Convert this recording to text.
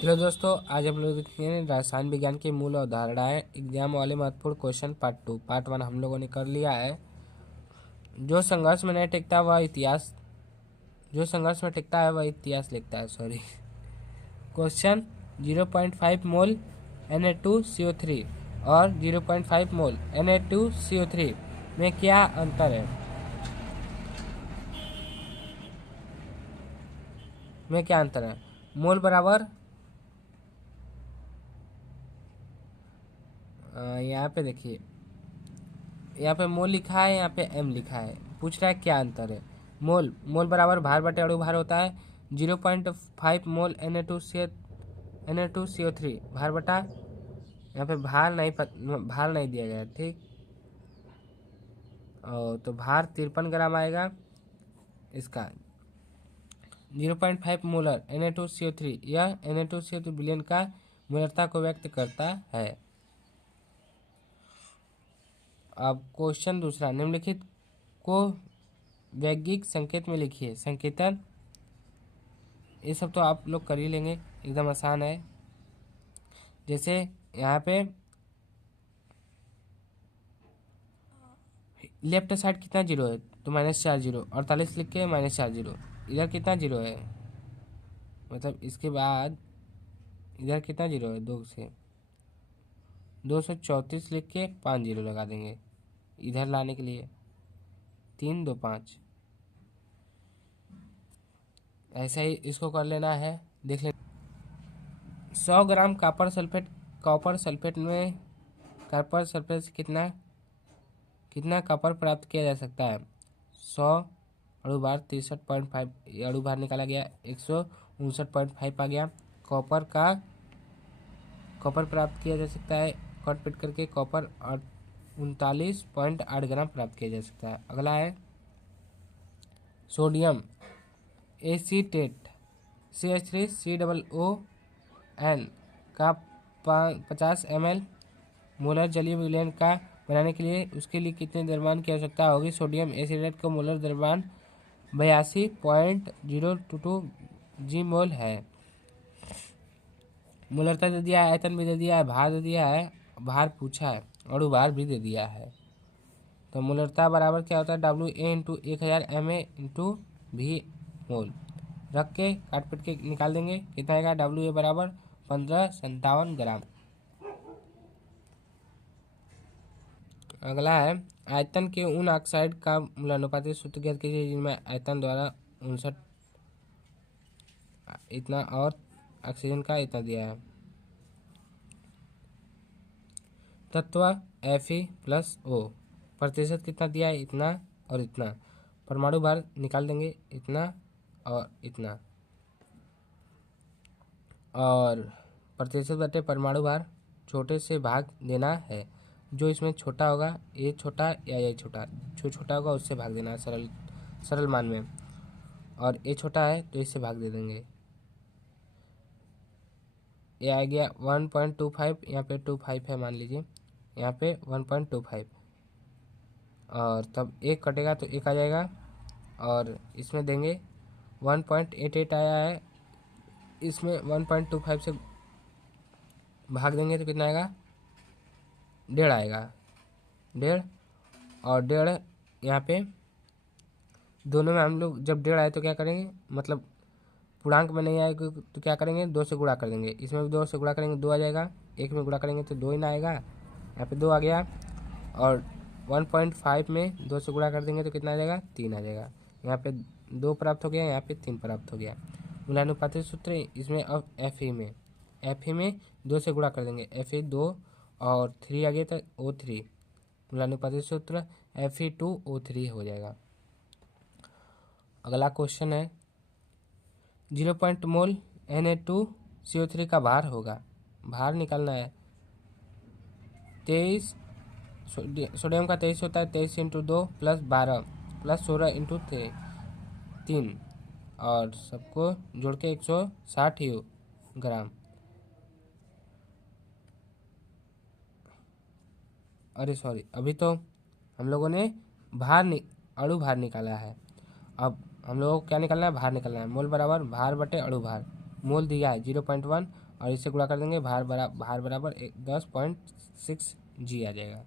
Hello दोस्तों, आज हम लोग देखेंगे रसायन विज्ञान की मूल अवधारणाएं। एग्जाम वाले महत्वपूर्ण क्वेश्चन पार्ट 1 हम लोगों ने कर लिया है। जो संघर्ष में नहीं टिकता वह इतिहास जो संघर्ष में टिकता है वह इतिहास लिखता है। सॉरी। क्वेश्चन 0.5 मोल Na2CO3 और 0.5 मोल Na2CO3 में क्या अंतर है? मोल बराबर यहाँ पे देखिए, यहाँ पे मोल लिखा है, यहाँ पे एम लिखा है। पूछ रहा है क्या अंतर है। मोल बराबर भार बटे अणु भार होता है। 0.5 मोल Na2CO3 भार बटा, यहाँ पे भार नहीं दिया गया, ठीक। और तो भार 53 ग्राम आएगा इसका। 0.5 मोलर Na2CO3, यह Na2CO3 विलयन का मोलरता को व्यक्त करता है। अब क्वेश्चन दूसरा, निम्नलिखित को वैज्ञिक संकेत में लिखिए। संकेतन ये सब तो आप लोग कर ही लेंगे, एकदम आसान है। जैसे यहाँ पे लेफ्ट साइड कितना जीरो है, तो -4 जीरो, 48 लिख के -4 जीरो। इधर कितना जीरो है, मतलब इसके बाद इधर कितना जीरो है, 2 से 234 लिख के 5 जीरो लगा देंगे इधर लाने के लिए। 3 2 5, ऐसा ही इसको कर लेना है। देख ले, 100 ग्राम कॉपर सल्फेट में कॉपर सल्फेट से कितना कॉपर प्राप्त किया जा सकता है। 100 अणु भार 63.5, अणु भार निकाला गया, 159.5 आ गया। कॉपर प्राप्त किया जा सकता है, कट पिट करके कॉपर 39.8 ग्राम प्राप्त किया जा सकता है। अगला है सोडियम एसीटेट CH3COON का 50 ml मोलर जलीय विलयन का बनाने के लिए उसके लिए कितने द्रव्यमान की आवश्यकता होगी। सोडियम एसीटेट का मोलर द्रव्यमान 82.022 जी मोल है। मोलरता दे दिया है, आयतन भी दे दिया है, भार दे दिया है, भार पूछा है, अणु भार भी दे दिया है। तो मोलरता बराबर क्या होता है, WA × 1000 MA × V रख के काट पीट के निकाल देंगे। कितना आएगा, WA बराबर 1557 ग्राम। अगला है आयतन के उन ऑक्साइड का मूलानुपातिक सूत्र ज्ञात कीजिए जिनमें आयतन द्वारा 59 इतना और ऑक्सीजन का इतना दिया है। तत्व Fe+O प्रतिशत कितना दिया है, इतना और इतना। परमाणु भार निकाल देंगे, इतना और इतना। और प्रतिशत बटे परमाणु भार छोटे से भाग देना है। जो इसमें छोटा होगा, ये छोटा या ये छोटा, जो छोटा होगा उससे भाग देना है सरल मान में। और ये छोटा है तो इससे भाग दे देंगे। ये आ गया 1.25, यहाँ पे 25 है मान लीजिए, यहाँ पे 1.25। और तब एक कटेगा तो एक आ जाएगा, और इसमें देंगे 1.88 आया है, इसमें 1.25 से भाग देंगे तो कितना आएगा, 1.5 आएगा। 1.5 और 1.5 यहाँ पे दोनों में हम लोग जब 1.5 आए तो क्या करेंगे, मतलब पूर्णांक में नहीं आएगा तो क्या करेंगे, 2 से गुणा कर देंगे। इसमें भी 2 से गुणा करेंगे 2 आ जाएगा, एक में गुणा करेंगे तो 2 ही ना आएगा। यहाँ पे 2 आ गया, और 1.5 में 2 से गुणा कर देंगे तो कितना आ जाएगा, 3 आ जाएगा। यहाँ पे 2 प्राप्त हो गया, यहाँ पे 3 प्राप्त हो गया। मूलानुपातिक सूत्र इसमें अब Fe में 2 से गुणा कर देंगे, Fe 2 और 3 आ गया तो O3। मूलानुपातिक सूत्र Fe2O3 हो जाएगा। अगला क्वेश्चन है 0 मोल Na2CO3 का भार होगा। भार निकालना है 23, सोडियम का 23 होता है, 23 × 2 + 12 + 16 × 3 और सबको जोड़ के 160 ग्राम। अरे सॉरी, अभी तो हम लोगों ने अणु भार निकाला है। अब हम लोगों को क्या निकालना है, भार निकालना है। मोल बराबर भार बटे अणु भार। मोल दिया है 0.1 और इससे गुणा कर देंगे, भार बराबर 10.6 g आ जाएगा।